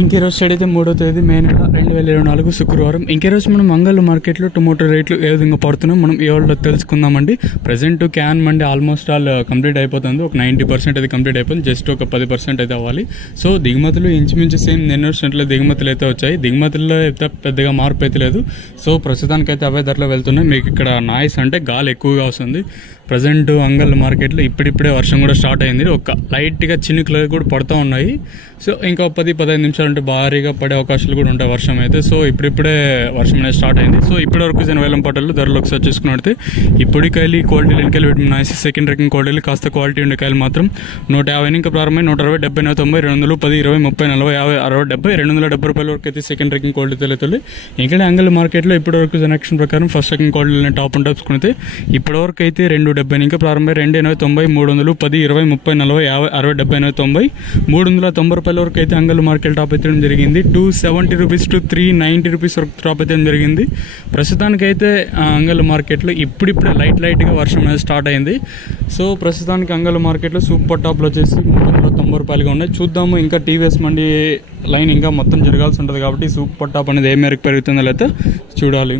ఇంకే రోజు అయితే 3వ తేదీ మే నెల 2024 శుక్రవారం. ఇంకే రోజు మనం మంగళ మార్కెట్లో టొమాటో రేట్లు ఏ విధంగా పడుతున్నాం మనం ఏ వాళ్ళు తెలుసుకుందామండి. Present can mandi almost all complete అయిపోతుంది. ఒక 90% అయితే కంప్లీట్ అయిపోయింది. జస్ట్ ఒక 10% అయితే అవ్వాలి. సో దిగుమతులు ఇంచుమించు సేమ్ నిన్న దిగుమతులు అయితే వచ్చాయి. దిగుమతుల్లో అయితే పెద్దగా మార్పు అయితే లేదు. సో ప్రస్తుతానికైతే అవే ధరలో వెళ్తున్నాయి. మీకు ఇక్కడ నాయిస్ అంటే గాలి ఎక్కువగా వస్తుంది. ప్రజెంట్ అంగల్ మార్కెట్లో ఇప్పుడిప్పుడే వర్షం కూడా స్టార్ట్ అయింది. ఒక లైట్గా చినుకులు కూడా పడుతూ ఉన్నాయి. సో ఇంకా 10-15 నిమిషాలు అంటే భారీగా పడే అవకాశాలు కూడా ఉంటాయి వర్షం అయితే. సో ఇప్పుడిప్పుడే వర్షం అనేది స్టార్ట్ అయింది. సో ఇప్పటివరకు వేలం పాటలు ధరలు ఒకసారి చూసుకున్నట్టు ఇప్పుడు కాయలు క్వాలిటీ వెనకాయలు పెట్టి నాయిస్ సెకండ్ ర్యాంకింగ్ క్వాలిటీలు కాస్త క్వాలిటీ ఉండే కాయలు మాత్రం 150 ఇంకా ప్రారంభమై 160, 70, 90, 200, 10, 20, 30, 40, 50, 60, 70, 270 రూపాయల వరకు అయితే సెకండ్ ర్యాంకింగ్ క్వాలిటీ తెలుస్తుంది. ఇక్కడ అంగల్ మార్కెట్లో ఇప్పటివరకు జనరేషన్ ప్రకారం first ranking quality top and టాప్స్కునితే ఇప్పటివరకు అయితే 270 ఇంకా ప్రారంభమై 280, 90, 300, 10, 20, 30, 40, 50, 60, 70, 90, 390 రూపాయల వరకు అయితే అంగల్ మార్కెట్ టాప్ అయితే జరిగింది. 270 రూపీస్ టు 390 రూపీస్ వరకు టాప్ అయితే జరిగింది. ప్రస్తుతానికైతే అంగల్ మార్కెట్లో ఇప్పుడిప్పుడే లైట్గా వర్షం అనేది స్టార్ట్ అయింది. సో ప్రస్తుతానికి అంగల్ మార్కెట్లో సూపర్ టాప్లో వచ్చేసి 390 రూపాయలుగా ఉన్నాయి. చూద్దాము ఇంకా టీవీఎస్ మండి లైన్ ఇంకా మొత్తం జరగాల్సి ఉంటుంది కాబట్టి సూపర్ టాప్ అనేది ఏ మేరకు పెరుగుతుందో లేదో చూడాలి.